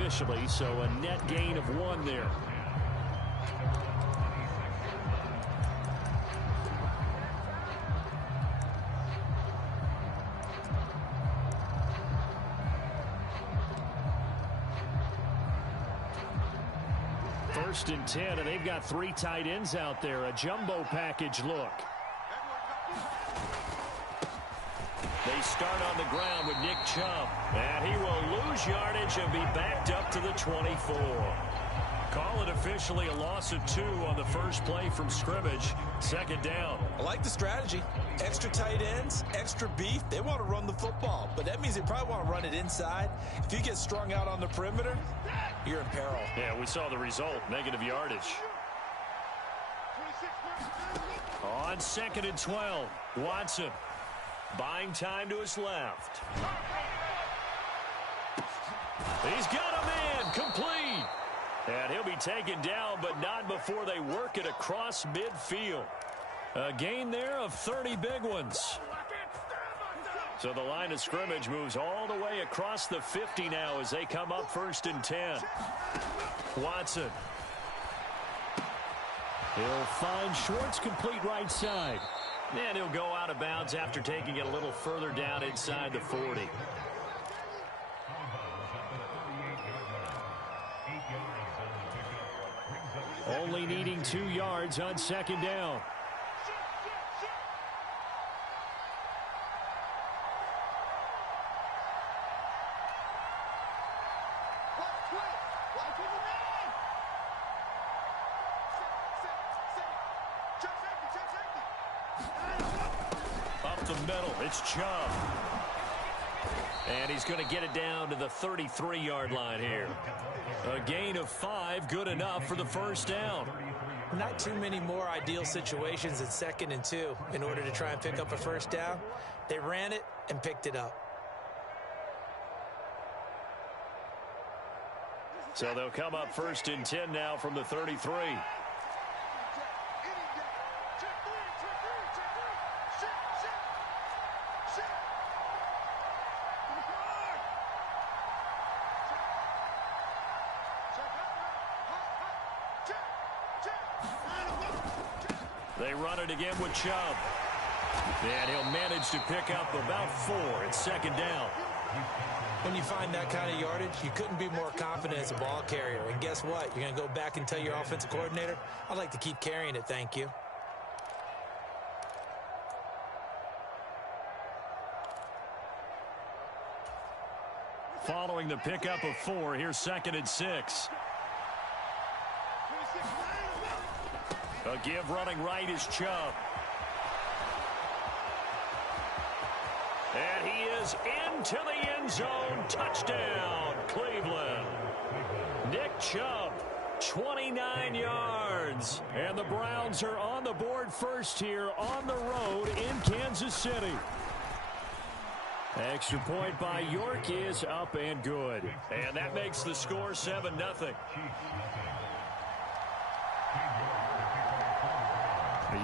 officially, so a net gain of 1 there. First and 10, and they've got 3 tight ends out there. A jumbo package look. They start on the ground with Nick Chubb. And he will lose yardage and be backed up to the 24. Call it officially a loss of 2 on the first play from scrimmage. Second down. I like the strategy. Extra tight ends, extra beef. They want to run the football, but that means they probably want to run it inside. If you get strung out on the perimeter, you're in peril. Yeah, we saw the result. Negative yardage. On 2nd and 12, Watson buying time to his left. He's got a man complete. And he'll be taken down, but not before they work it across midfield. A gain there of 30 big ones. So the line of scrimmage moves all the way across the 50 now as they come up 1st and 10. Watson. He'll find Schwartz complete right side. And he'll go out of bounds after taking it a little further down inside the 40. Only needing 2 yards on 2nd down. Up the middle, it's Chubb. And he's going to get it down to the 33-yard line here. A gain of 5, good enough for the first down. Not too many more ideal situations in 2nd and 2 in order to try and pick up a first down. They ran it and picked it up. So they'll come up 1st and 10 now from the 33. They run it again with Chubb. And he'll manage to pick up about 4 at 2nd down. When you find that kind of yardage, you couldn't be more confident as a ball carrier. And guess what? You're going to go back and tell your offensive coordinator, I'd like to keep carrying it, thank you. Following the pickup of 4, here's 2nd and 6. A give running right is Chubb. And he is into the end zone. Touchdown, Cleveland. Nick Chubb, 29 yards. And the Browns are on the board first here on the road in Kansas City. Extra point by York is up and good. And that makes the score 7-0.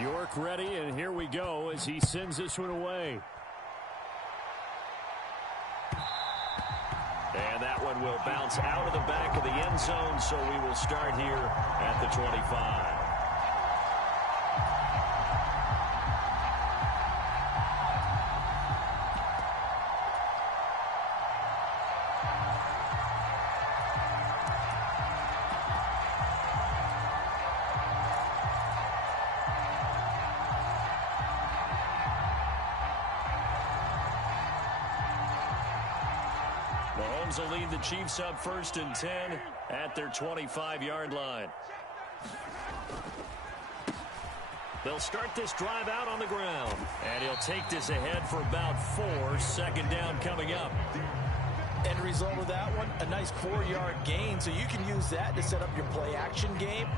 York ready, and here we go as he sends this one away. And that one will bounce out of the back of the end zone, so we will start here at the 25. Mahomes will lead the Chiefs up 1st and 10 at their 25-yard line. They'll start this drive out on the ground, and he'll take this ahead for about 4. 2nd down coming up. End result of that one, a nice 4-yard gain, so you can use that to set up your play-action game,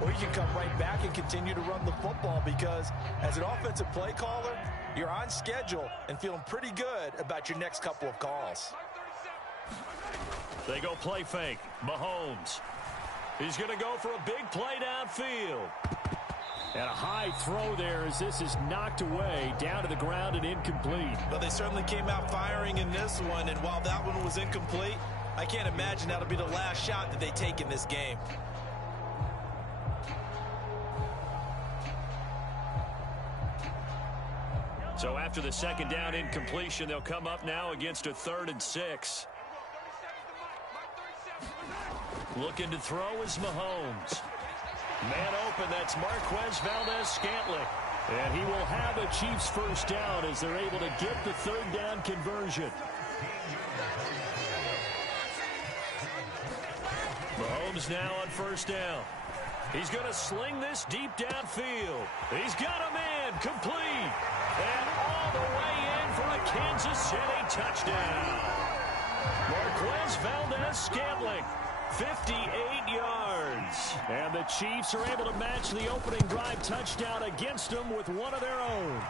or you can come right back and continue to run the football because as an offensive play caller, you're on schedule and feeling pretty good about your next couple of calls. They go play fake. Mahomes. He's going to go for a big play downfield. And a high throw there as this is knocked away down to the ground and incomplete. But they certainly came out firing in this one, and while that one was incomplete, I can't imagine that'll be the last shot that they take in this game. So after the second down incompletion, they'll come up now against a 3rd and 6. Looking to throw is Mahomes. Man open, that's Marquez Valdez-Scantling. And he will have a Chiefs first down as they're able to get the 3rd down conversion. Mahomes now on first down. He's going to sling this deep downfield. He's got a man complete. And all the way in for a Kansas City touchdown. Marquez Valdez-Scantling, 58 yards. And the Chiefs are able to match the opening drive touchdown against them with one of their own.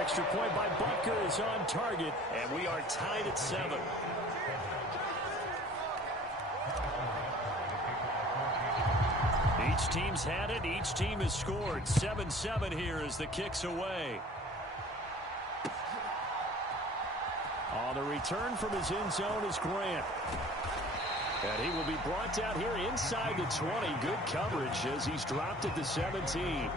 Extra point by Butker is on target, and we are tied at 7. Each team's had it. Each team has scored. 7-7 here as the kick's away. On the return from his end zone is Grant. And he will be brought down here inside the 20. Good coverage as he's dropped at the 17.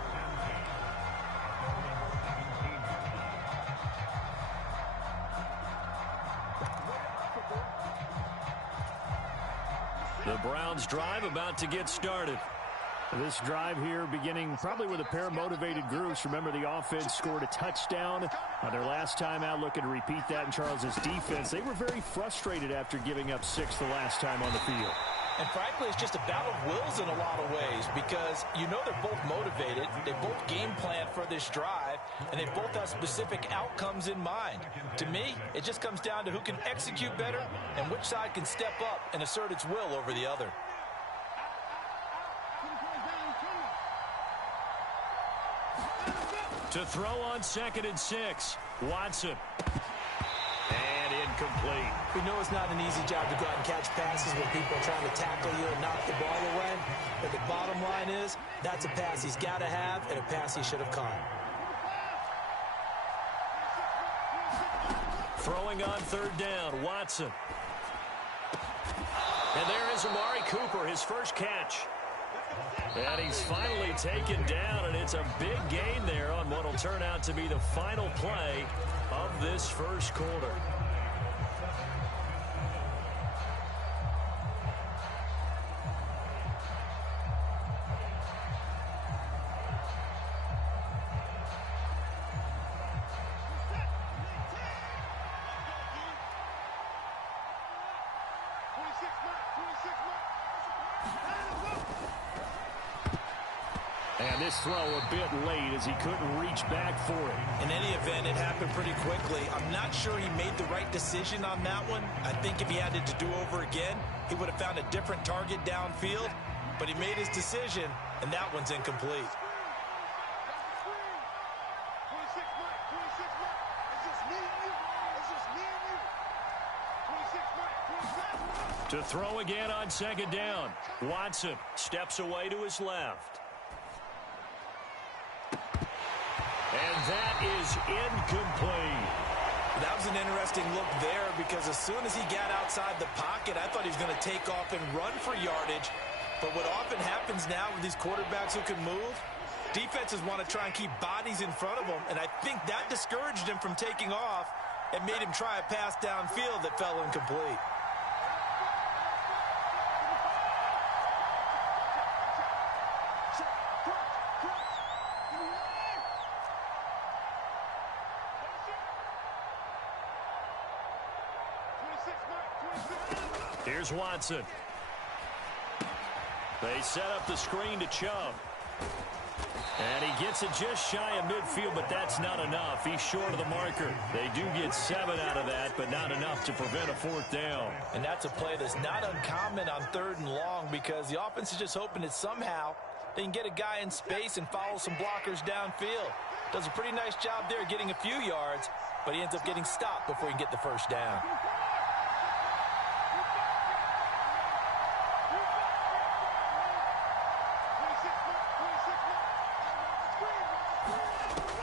The Browns drive about to get started. This drive here beginning probably with a pair of motivated groups. Remember, the offense scored a touchdown on their last time out. Looking to repeat that in Charles's defense. They were very frustrated after giving up 6 the last time on the field. And frankly, it's just a battle of wills in a lot of ways because you know they're both motivated. They both game plan for this drive, and they both have specific outcomes in mind. To me, it just comes down to who can execute better and which side can step up and assert its will over the other. To throw on 2nd and 6, Watson. And incomplete. We know it's not an easy job to go out and catch passes when people are trying to tackle you and knock the ball away. But the bottom line is, that's a pass he's got to have and a pass he should have caught. Throwing on 3rd down, Watson. And there is Amari Cooper, his first catch. And he's finally taken down, and it's a big gain there on what will turn out to be the final play of this first quarter. And this throw a bit late as he couldn't reach back for it. In any event, it happened pretty quickly. I'm not sure he made the right decision on that one. I think if he had it to do over again, he would have found a different target downfield. But he made his decision, and that one's incomplete. To throw again on 2nd down. Watson steps away to his left. And that is incomplete. That was an interesting look there because as soon as he got outside the pocket, I thought he was going to take off and run for yardage. But what often happens now with these quarterbacks who can move, defenses want to try and keep bodies in front of them, and I think that discouraged him from taking off and made him try a pass downfield that fell incomplete. Here's Watson. They set up the screen to Chubb. And he gets it just shy of midfield, but that's not enough. He's short of the marker. They do get 7 out of that, but not enough to prevent a 4th down. And that's a play that's not uncommon on 3rd and long because the offense is just hoping that somehow they can get a guy in space and follow some blockers downfield. Does a pretty nice job there getting a few yards, but he ends up getting stopped before he can get the first down.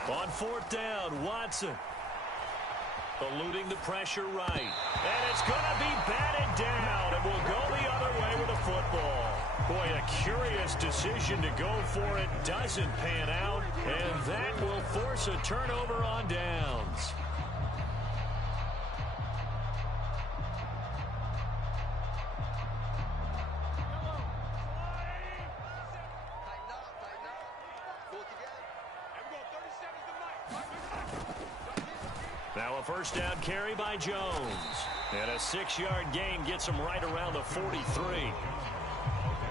On 4th down, Watson. Eluding the pressure right. And it's going to be batted down, and will go the other way with a football. Boy, a curious decision to go for it. Doesn't pan out, and that will force a turnover on downs. Now a first down carry by Jones. And a 6-yard gain gets him right around the 43.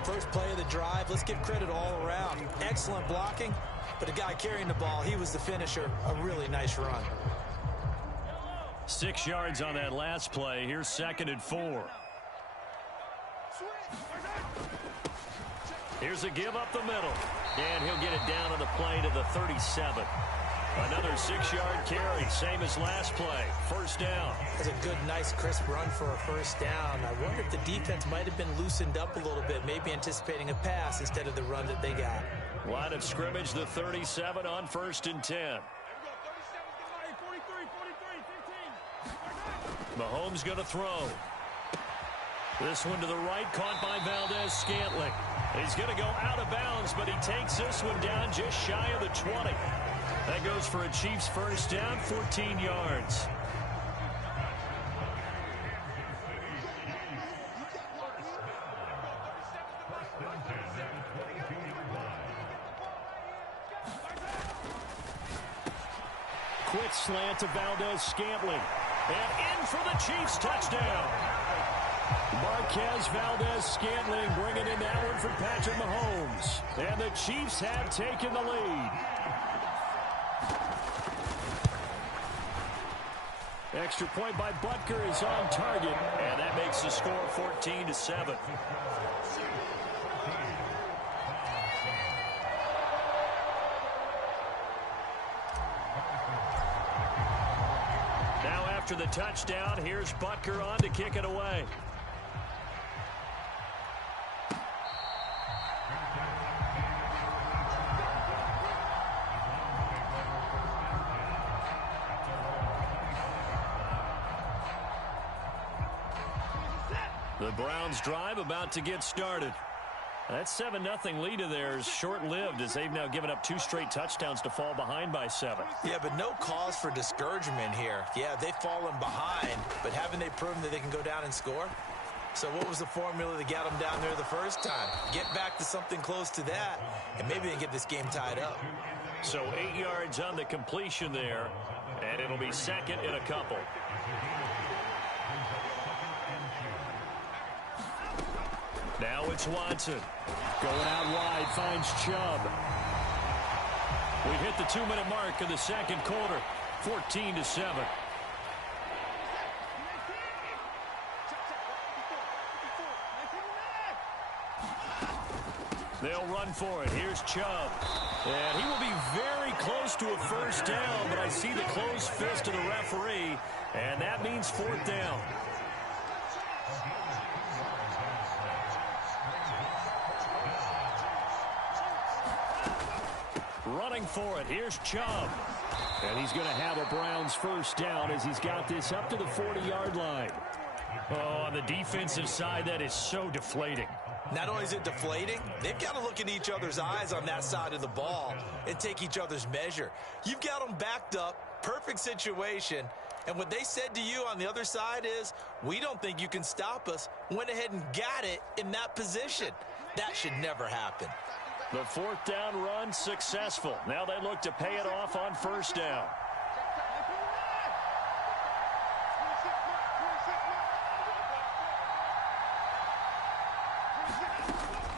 First play of the drive, let's give credit all around. Excellent blocking, but the guy carrying the ball, he was the finisher. A really nice run. 6 yards on that last play. Here's 2nd and 4. Here's a give up the middle. And he'll get it down on the play to the 37. Another 6-yard carry, same as last play. First down. That's a good, nice, crisp run for a first down. I wonder if the defense might have been loosened up a little bit, maybe anticipating a pass instead of the run that they got. Line of scrimmage, the 37 on 1st and 10. Mahomes going to throw. This one to the right, caught by Valdez-Scantling. He's going to go out of bounds, but he takes this one down just shy of the 20. That goes for a Chiefs first down, 14 yards. Quick slant to Valdez-Scantling. And in for the Chiefs touchdown. Marquez Valdez-Scantling bringing in that one from Patrick Mahomes. And the Chiefs have taken the lead. Extra point by Butker is on target, and that makes the score 14-7. Now after the touchdown, here's Butker on to kick it away. The Browns drive about to get started. That 7-0 lead of theirs short-lived as they've now given up 2 straight touchdowns to fall behind by 7. Yeah, but no cause for discouragement here. Yeah, they've fallen behind, but haven't they proven that they can go down and score? So what was the formula that got them down there the first time? Get back to something close to that, and maybe they can get this game tied up. So 8 yards on the completion there, and it'll be 2nd and a couple. Now it's Watson. Going out wide, finds Chubb. We hit the 2-minute mark of the second quarter, 14-7. They'll run for it. Here's Chubb. And he will be very close to a first down, but I see the closed fist of the referee, and that means 4th down. Running for it. Here's Chubb. And he's going to have a Browns first down as he's got this up to the 40-yard line. Oh, on the defensive side, that is so deflating. Not only is it deflating, they've got to look in each other's eyes on that side of the ball and take each other's measure. You've got them backed up, perfect situation, and what they said to you on the other side is, we don't think you can stop us. Went ahead and got it in that position. That should never happen. The 4th down run successful. Now they look to pay it off on first down.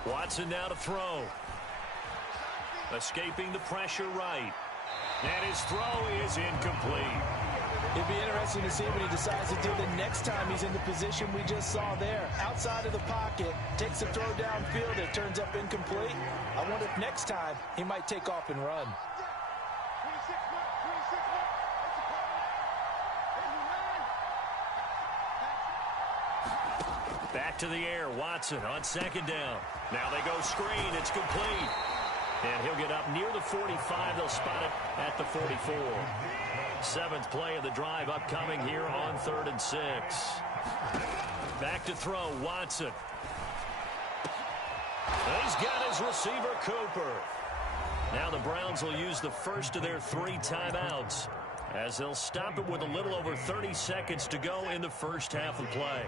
Watson now to throw. Escaping the pressure right. And his throw is incomplete. It'd be interesting to see what he decides to do the next time he's in the position we just saw there. Outside of the pocket, takes a throw downfield, it turns up incomplete. I wonder if next time he might take off and run. Back to the air, Watson on 2nd down. Now they go screen, it's complete. And he'll get up near the 45. They'll spot it at the 44. Seventh play of the drive upcoming here on 3rd and 6. Back to throw, Watson. He's got his receiver, Cooper. Now the Browns will use the first of their 3 timeouts as they'll stop it with a little over 30 seconds to go in the first half of play.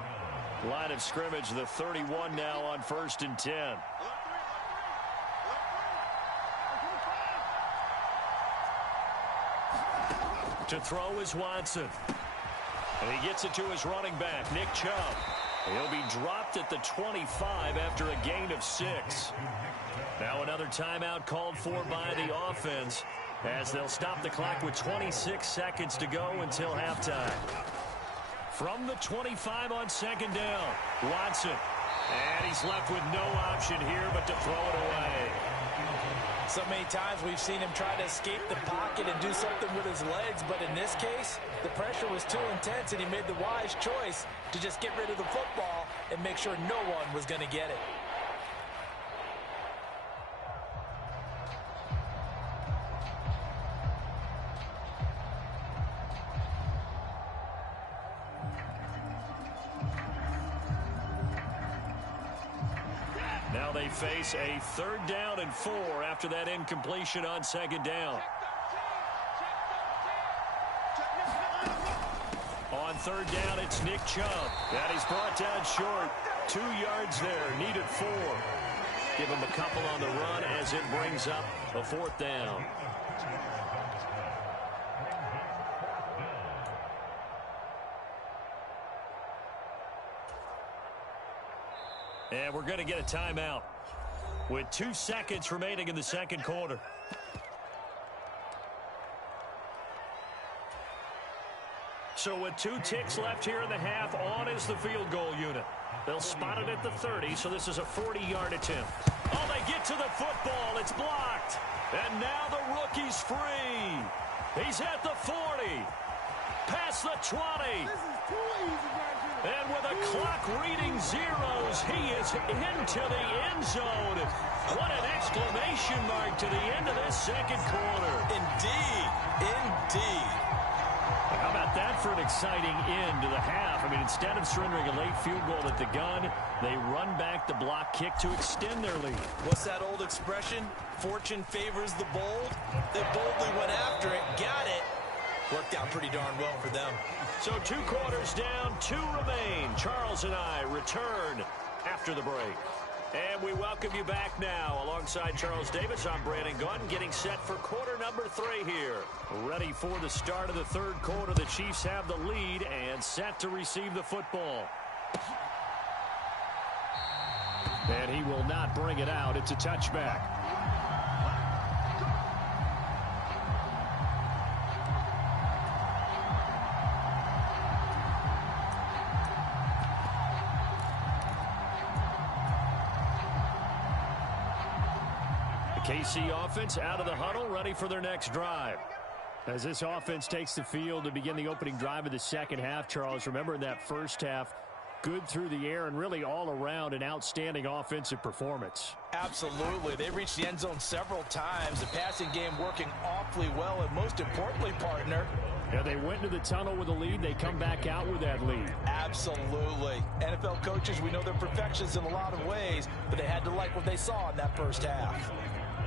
Line of scrimmage, the 31 now on 1st and 10. To throw is Watson. And he gets it to his running back, Nick Chubb. He'll be dropped at the 25 after a gain of 6. Now another timeout called for by the offense as they'll stop the clock with 26 seconds to go until halftime. From the 25 on 2nd down, Watson. And he's left with no option here but to throw it away. So many times we've seen him try to escape the pocket and do something with his legs, but in this case, the pressure was too intense and he made the wise choice to just get rid of the football and make sure no one was going to get it. Now they face a 3rd down and 4 after that incompletion on 2nd down. On 3rd down, it's Nick Chubb. And he's brought down short. 2 yards there, needed 4. Give him a couple on the run as it brings up a 4th down. And we're going to get a timeout with 2 seconds remaining in the 2nd quarter. So with 2 ticks left here in the half, on is the field goal unit. They'll spot it at the 30, so this is a 40-yard attempt. Oh, they get to the football. It's blocked. And now the rookie's free. He's at the 40. Past the 20. This is too easy, guys. And with a clock reading zeros, he is into the end zone. What an exclamation mark to the end of this 2nd quarter. Indeed. Indeed. How about that for an exciting end to the half? I mean, instead of surrendering a late field goal at the gun, they run back the block kick to extend their lead. What's that old expression? Fortune favors the bold. They boldly went after it, got it. Worked out pretty darn well for them. So 2 quarters down, 2 remain. Charles and I return after the break. And we welcome you back now. Alongside Charles Davis, I'm Brandon Gunn, getting set for quarter number 3 here. Ready for the start of the 3rd quarter. The Chiefs have the lead and set to receive the football. And he will not bring it out. It's a touchback. KC offense out of the huddle, ready for their next drive. As this offense takes the field to begin the opening drive of the 2nd half, Charles, remember in that 1st half, good through the air and really all around an outstanding offensive performance. Absolutely. They reached the end zone several times. The passing game working awfully well, and most importantly, partner, yeah, they went into the tunnel with a lead. They come back out with that lead. Absolutely. NFL coaches, we know they're perfectionists in a lot of ways, but they had to like what they saw in that 1st half.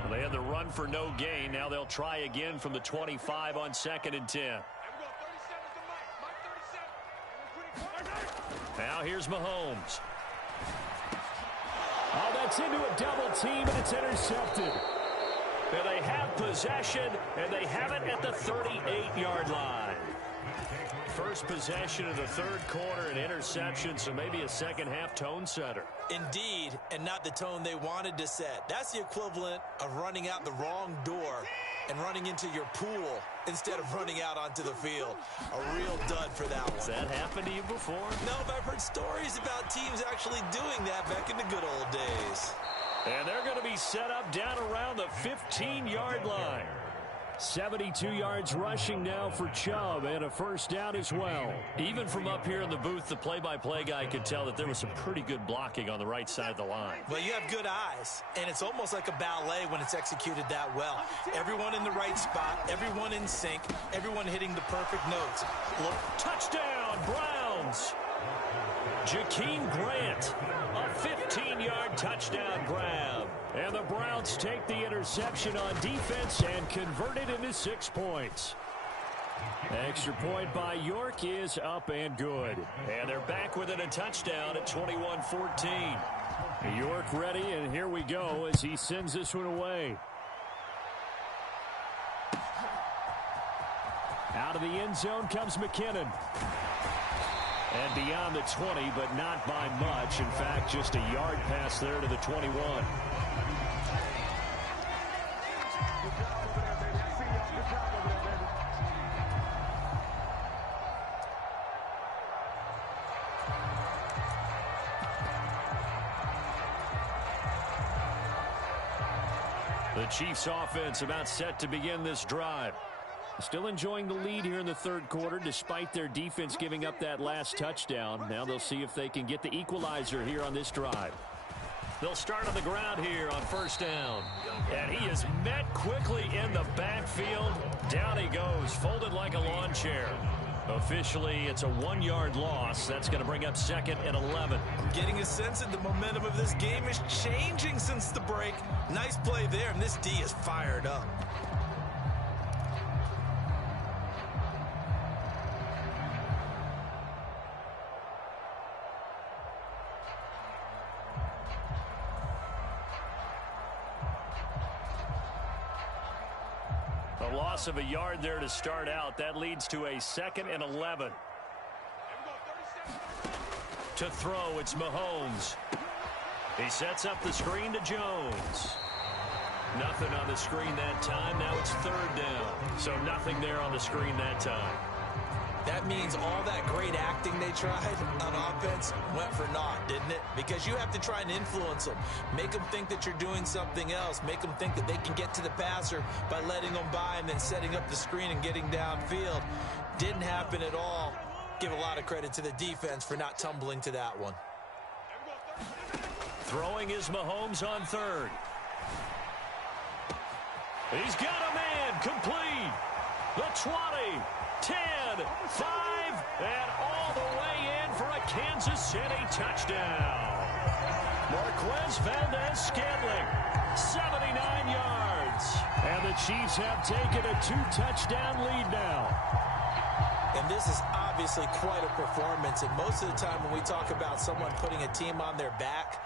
Well, they had the run for no gain. Now they'll try again from the 25 on 2nd and 10. Now here's Mahomes. Oh, that's into a double team, and it's intercepted. And they have possession, and they have it at the 38-yard line. First possession of the 3rd quarter, an interception, so maybe a 2nd half tone setter. Indeed, and not the tone they wanted to set. That's the equivalent of running out the wrong door and running into your pool instead of running out onto the field. A real dud for that one. Has that happened to you before? No, but I've heard stories about teams actually doing that back in the good old days. And they're going to be set up down around the 15-yard line. 72 yards rushing now for Chubb, and a first down as well. Even from up here in the booth, the play-by-play guy could tell that there was some pretty good blocking on the right side of the line. Well, you have good eyes, and it's almost like a ballet when it's executed that well. Everyone in the right spot, everyone in sync, everyone hitting the perfect notes. Look, touchdown, Browns! Jakeem Grant, a 15-yard touchdown grab. And the Browns take the interception on defense and convert it into 6 points. Extra point by York is up and good. And they're back within a touchdown at 21-14. York ready, and here we go as he sends this one away. Out of the end zone comes McKinnon. And beyond the 20, but not by much. In fact, just a yard pass there to the 21. The Chiefs offense about set to begin this drive. Still enjoying the lead here in the third quarter despite their defense giving up that last touchdown. Now they'll see if they can get the equalizer here on this drive. They'll start on the ground here on first down. And he is met quickly in the backfield. Down he goes, folded like a lawn chair. Officially, it's a 1-yard loss. That's going to bring up 2nd and 11. I'm getting a sense that the momentum of this game is changing since the break. Nice play there, and this D is fired up. A loss of a yard there to start out. That leads to a 2nd and 11. To throw, it's Mahomes. He sets up the screen to Jones. Nothing on the screen that time. Now it's 3rd down. So nothing there on the screen that time. That means all that great acting they tried on offense went for naught, didn't it? Because you have to try and influence them. Make them think that you're doing something else. Make them think that they can get to the passer by letting them by and then setting up the screen and getting downfield. Didn't happen at all. Give a lot of credit to the defense for not tumbling to that one. Throwing is Mahomes on 3rd. He's got a man complete. The 20. 10, 5, and all the way in for a Kansas City touchdown. Marquez Valdez-Scantling, 79 yards. And the Chiefs have taken a 2-touchdown lead now. And this is obviously quite a performance. And most of the time when we talk about someone putting a team on their back,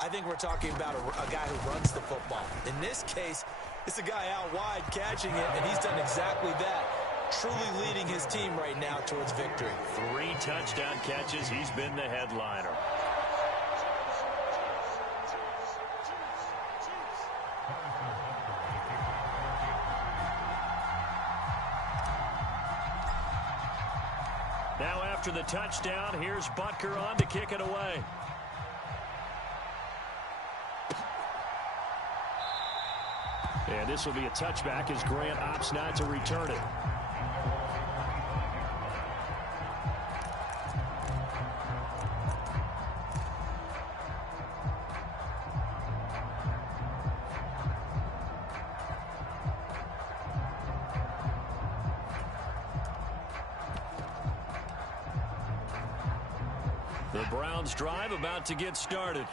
I think we're talking about a guy who runs the football. In this case, it's a guy out wide catching it, and he's done exactly that. Truly leading his team right now towards victory. 3 touchdown catches. He's been the headliner. Now after the touchdown, here's Butker on to kick it away. And this will be a touchback as Grant opts not to return it. The Browns drive about to get started.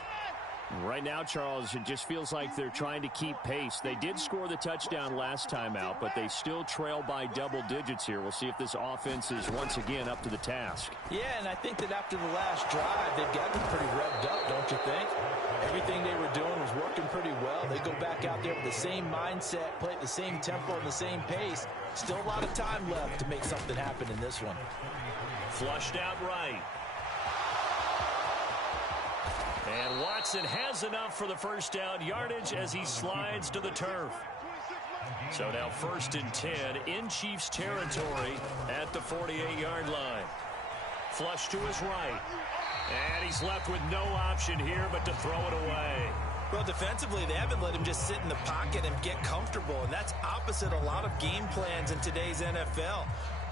Right now, Charles, it just feels like they're trying to keep pace. They did score the touchdown last time out, but they still trail by double digits here. We'll see if this offense is once again up to the task. Yeah, and I think that after the last drive, they've gotten pretty revved up, don't you think? Everything they were doing was working pretty well. They go back out there with the same mindset, play at the same tempo and the same pace. Still a lot of time left to make something happen in this one. Flushed out right. And Watson has enough for the first down yardage as he slides to the turf. So now 1st and 10 in Chiefs territory at the 48-yard line. Flush to his right. And he's left with no option here but to throw it away. Well, defensively, they haven't let him just sit in the pocket and get comfortable, and that's opposite a lot of game plans in today's NFL.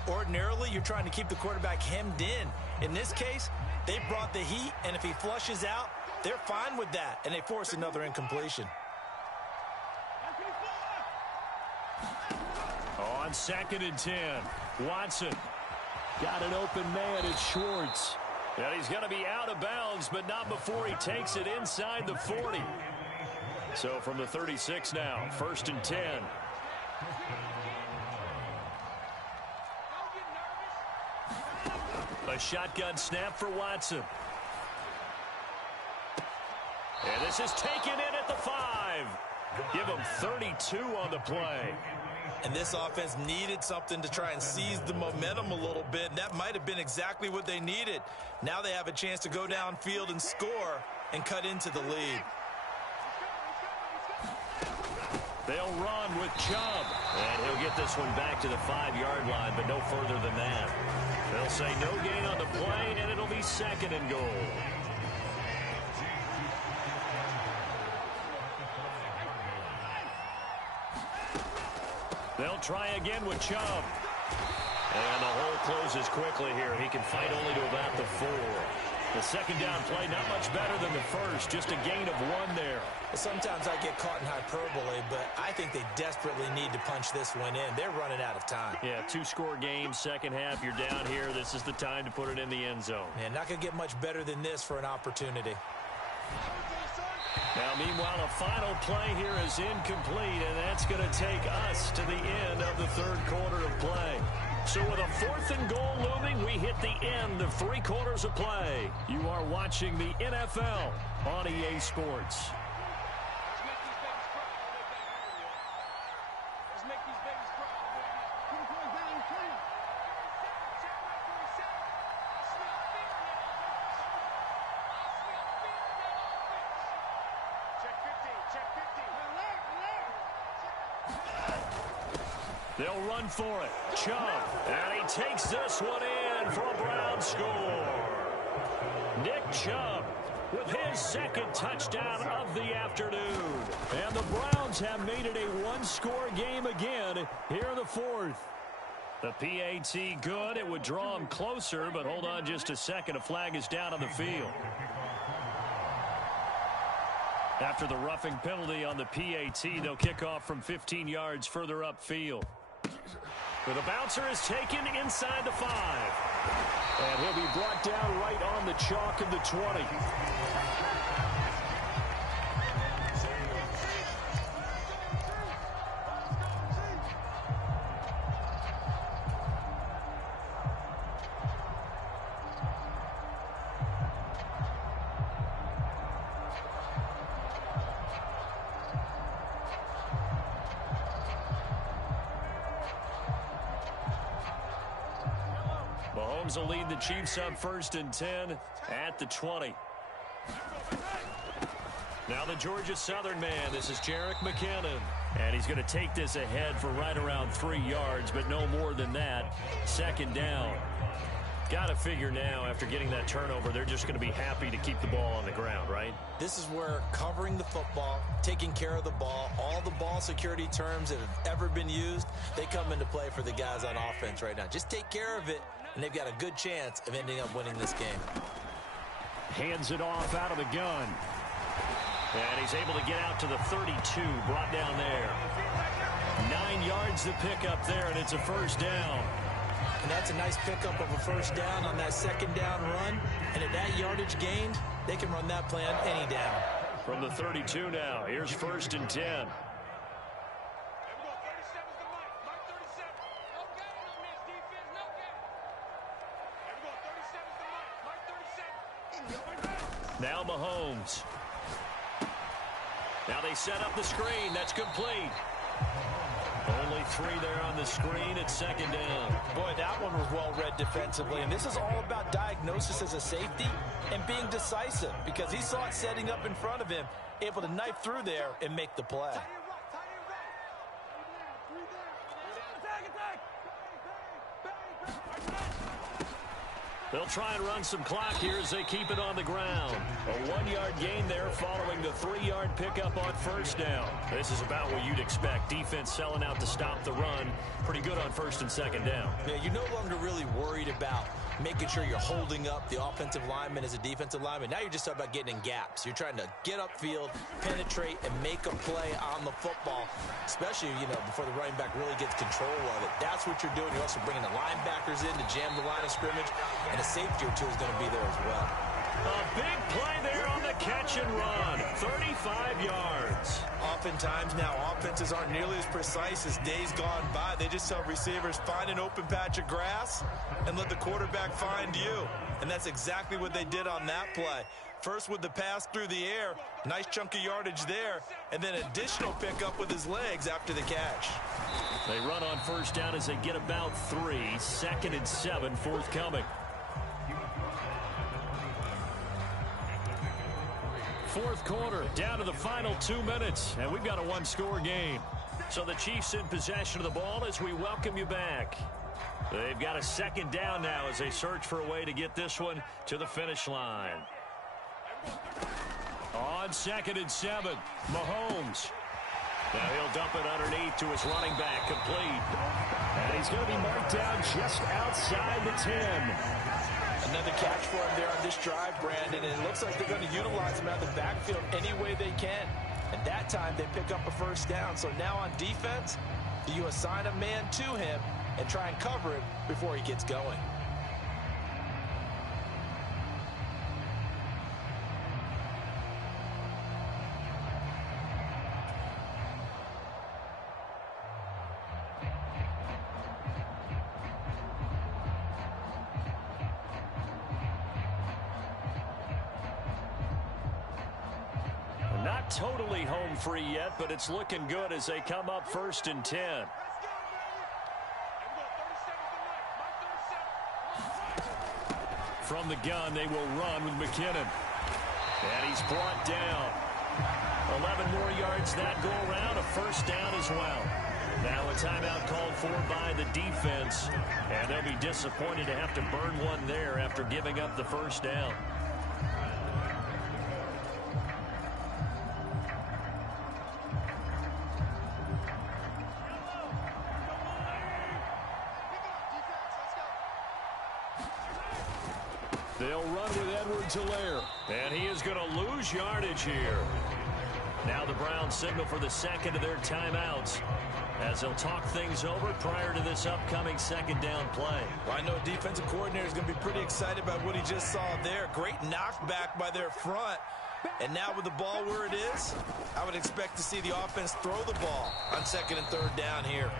Ordinarily, you're trying to keep the quarterback hemmed in. In this case, they brought the heat, and if he flushes out, they're fine with that, and they force another incompletion. On 2nd and 10, Watson. Got an open man, it's Schwartz. And he's going to be out of bounds, but not before he takes it inside the 40. So from the 36 now, 1st and 10. A shotgun snap for Watson. And this is taken in at the 5. Give him 32 on the play. And this offense needed something to try and seize the momentum a little bit. And that might have been exactly what they needed. Now they have a chance to go downfield and score and cut into the lead. They'll run with Chubb. And he'll get this one back to the 5-yard line, but no further than that. They'll say no gain on the play, and it'll be 2nd and goal. They'll try again with Chubb. And the hole closes quickly here. He can fight only to about the 4. The 2nd down play, not much better than the first. Just a gain of 1 there. Sometimes I get caught in hyperbole, but I think they desperately need to punch this one in. They're running out of time. Yeah, 2-score game, second half. You're down here. This is the time to put it in the end zone. And not going to get much better than this for an opportunity. Now, meanwhile, a final play here is incomplete, and that's going to take us to the end of the 3rd quarter of play. So with a 4th and goal looming, we hit the end of 3 quarters of play. You are watching the NFL on EA Sports. They'll run for it. Chubb. And he takes this one in for a Brown score. Nick Chubb with his 2nd touchdown of the afternoon. And the Browns have made it a 1-score game again here in the 4th. The PAT good. It would draw him closer, but hold on just a second. A flag is down on the field. After the roughing penalty on the PAT, they'll kick off from 15 yards further upfield. But the bouncer is taken inside the 5. And he'll be brought down right on the chalk of the 20. Mahomes will lead the Chiefs up 1st and 10 at the 20. Now the Georgia Southern man. This is Jerick McKinnon. And he's going to take this ahead for right around 3 yards, but no more than that. 2nd down. Got to figure now, after getting that turnover, they're just going to be happy to keep the ball on the ground, right? This is where covering the football, taking care of the ball, all the ball security terms that have ever been used, they come into play for the guys on offense right now. Just take care of it, and they've got a good chance of ending up winning this game. Hands it off out of the gun. And he's able to get out to the 32, brought down there. 9 yards to pick up there, and it's a 1st down. And that's a nice pickup of a 1st down on that 2nd down run. And at that yardage gained, they can run that play on any down. From the 32 now, here's 1st and 10. Now Mahomes. Now they set up the screen. That's complete. Only 3 there on the screen at 2nd down. Boy, that one was well read defensively. And this is all about diagnosis as a safety and being decisive, because he saw it setting up in front of him, able to knife through there and make the play. They'll try and run some clock here as they keep it on the ground. A 1-yard gain there following the 3-yard pickup on first down. This is about what you'd expect. Defense selling out to stop the run. Pretty good on first and second down. Yeah, you're no longer really worried about making sure you're holding up the offensive lineman as a defensive lineman. Now you're just talking about getting in gaps. You're trying to get upfield, penetrate, and make a play on the football, especially, before the running back really gets control of it. That's what you're doing. You're also bringing the linebackers in to jam the line of scrimmage, and a safety or two is going to be there as well. A big play there on the catch and run. 35 yards. Oftentimes now, offenses aren't nearly as precise as days gone by. They just tell receivers, find an open patch of grass and let the quarterback find you. And that's exactly what they did on that play. First with the pass through the air, nice chunk of yardage there, and then additional pickup with his legs after the catch. They run on first down as they get about 3. 2nd and 7 forthcoming. Fourth quarter, down to the final 2 minutes, and we've got a 1-score game. So the Chiefs in possession of the ball as we welcome you back. They've got a second down now as they search for a way to get this one to the finish line. On 2nd and 7, Mahomes. Now he'll dump it underneath to his running back, complete. And he's going to be marked down just outside the 10. Another catch for him there on this drive, Brandon, and it looks like they're going to utilize him out of the backfield any way they can. And that time they pick up a first down. So now on defense, you assign a man to him and try and cover him before he gets going. Not totally home free yet, but it's looking good as they come up 1st and 10. From the gun, they will run with McKinnon. And he's brought down. 11 more yards that go around, a first down as well. Now a timeout called for by the defense, and they'll be disappointed to have to burn one there after giving up the first down. They'll run with Edwards-Helaire, and he is going to lose yardage here. Now the Browns signal for the second of their timeouts as they'll talk things over prior to this upcoming second down play. Well, I know a defensive coordinator is going to be pretty excited about what he just saw there. Great knockback by their front. And now with the ball where it is, I would expect to see the offense throw the ball on 2nd and 3rd down here.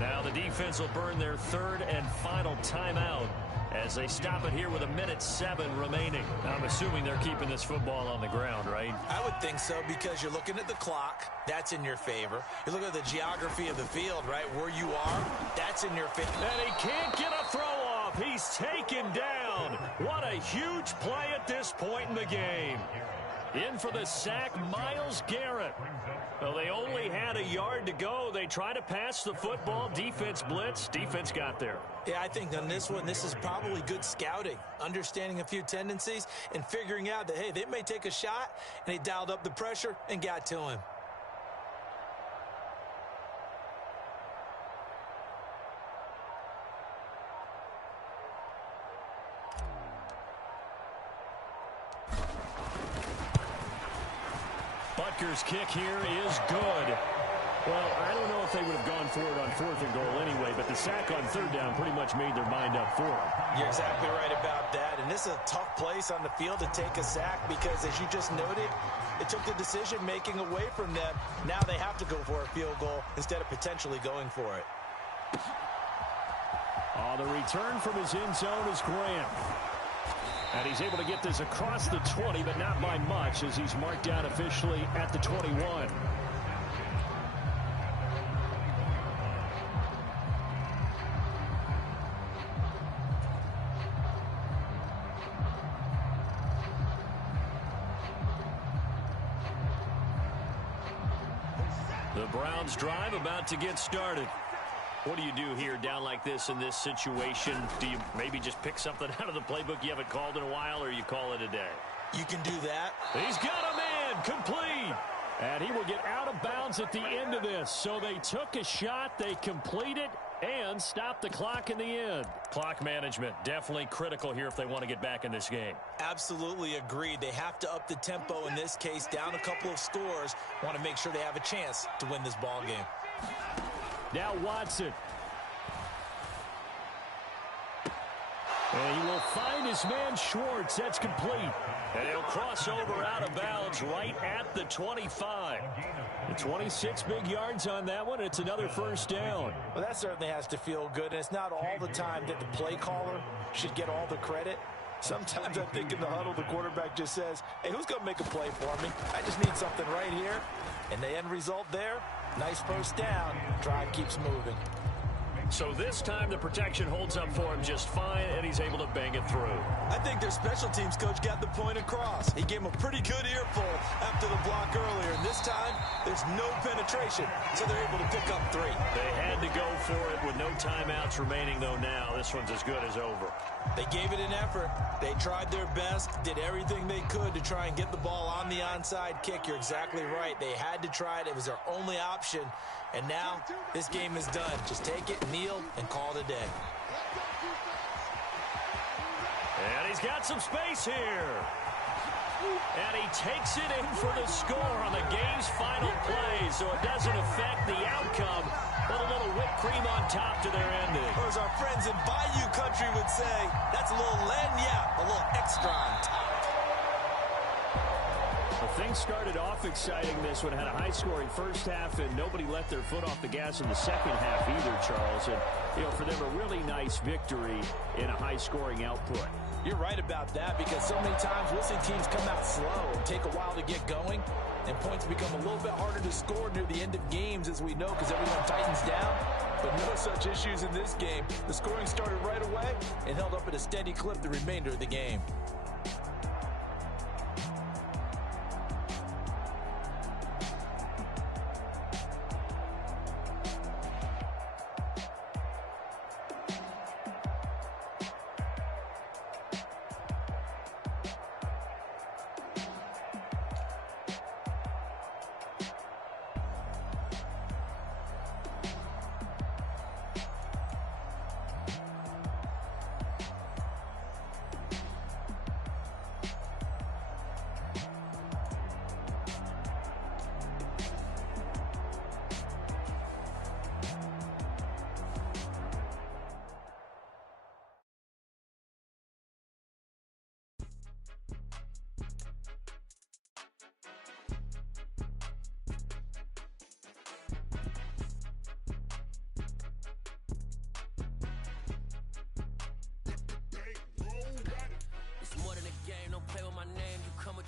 Now the defense will burn their 3rd and final timeout as they stop it here with 1:07 remaining. I'm assuming they're keeping this football on the ground, right? I would think so, because you're looking at the clock. That's in your favor. You look at the geography of the field, right? Where you are, that's in your favor. And he can't get a throw off. He's taken down. What a huge play at this point in the game. In for the sack, Myles Garrett. Well, they only had a yard to go. They tried to pass the football. Defense blitz. Defense got there. Yeah, I think on this one, this is probably good scouting, understanding a few tendencies, and figuring out that, hey, they may take a shot, and he dialed up the pressure and got to him. Butker's kick here is good. Well, I don't know if they would have gone for it on 4th and goal anyway, but the sack on 3rd down pretty much made their mind up for them. You're exactly right about that. And this is a tough place on the field to take a sack because, as you just noted, it took the decision-making away from them. Now they have to go for a field goal instead of potentially going for it. The return from his end zone is Graham. And he's able to get this across the 20, but not by much, as he's marked down officially at the 21. The Browns drive about to get started. What do you do here down like this in this situation? Do you maybe just pick something out of the playbook you haven't called in a while, or you call it a day? You can do that. He's got a man complete. And he will get out of bounds at the end of this. So they took a shot, they completed, and stopped the clock in the end. Clock management definitely critical here if they want to get back in this game. Absolutely agreed. They have to up the tempo in this case, down a couple of scores. Want to make sure they have a chance to win this ball game. Now Watson. And he will find his man Schwartz. That's complete. And he'll cross over out of bounds right at the 25. The 26 big yards on that one. It's another first down. Well, that certainly has to feel good. And it's not all the time that the play caller should get all the credit. Sometimes I think in the huddle, the quarterback just says, hey, who's going to make a play for me? I just need something right here. And the end result there, nice first down. Drive keeps moving. So this time the protection holds up for him just fine, and he's able to bang it through. I think their special teams coach got the point across. He gave him a pretty good earful after the block earlier, and this time there's no penetration, so they're able to pick up 3. They had to go for it with no timeouts remaining, though now this one's as good as over. They gave it an effort. They tried their best, did everything they could to try and get the ball on the onside kick. You're exactly right. They had to try it. It was their only option. And now this game is done. Just take it, kneel, and call it a day. And he's got some space here. And he takes it in for the score on the game's final play, so it doesn't affect the outcome, but a little whipped cream on top to their ending. Or as our friends in Bayou Country would say, that's a little lagniappe, a little extra on top. Well, things started off exciting. This one had a high-scoring first half, and nobody let their foot off the gas in the second half either, Charles. And, you know, for them, a really nice victory in a high-scoring output. You're right about that, because so many times we'll see teams come out slow and take a while to get going, and points become a little bit harder to score near the end of games, as we know, because everyone tightens down. But no such issues in this game. The scoring started right away and held up at a steady clip the remainder of the game.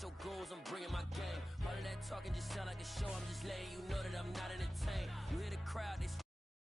Your goals, I'm bringing my game. All of that talking just sound like a show. I'm just letting you know that I'm not entertained. You hear the crowd, they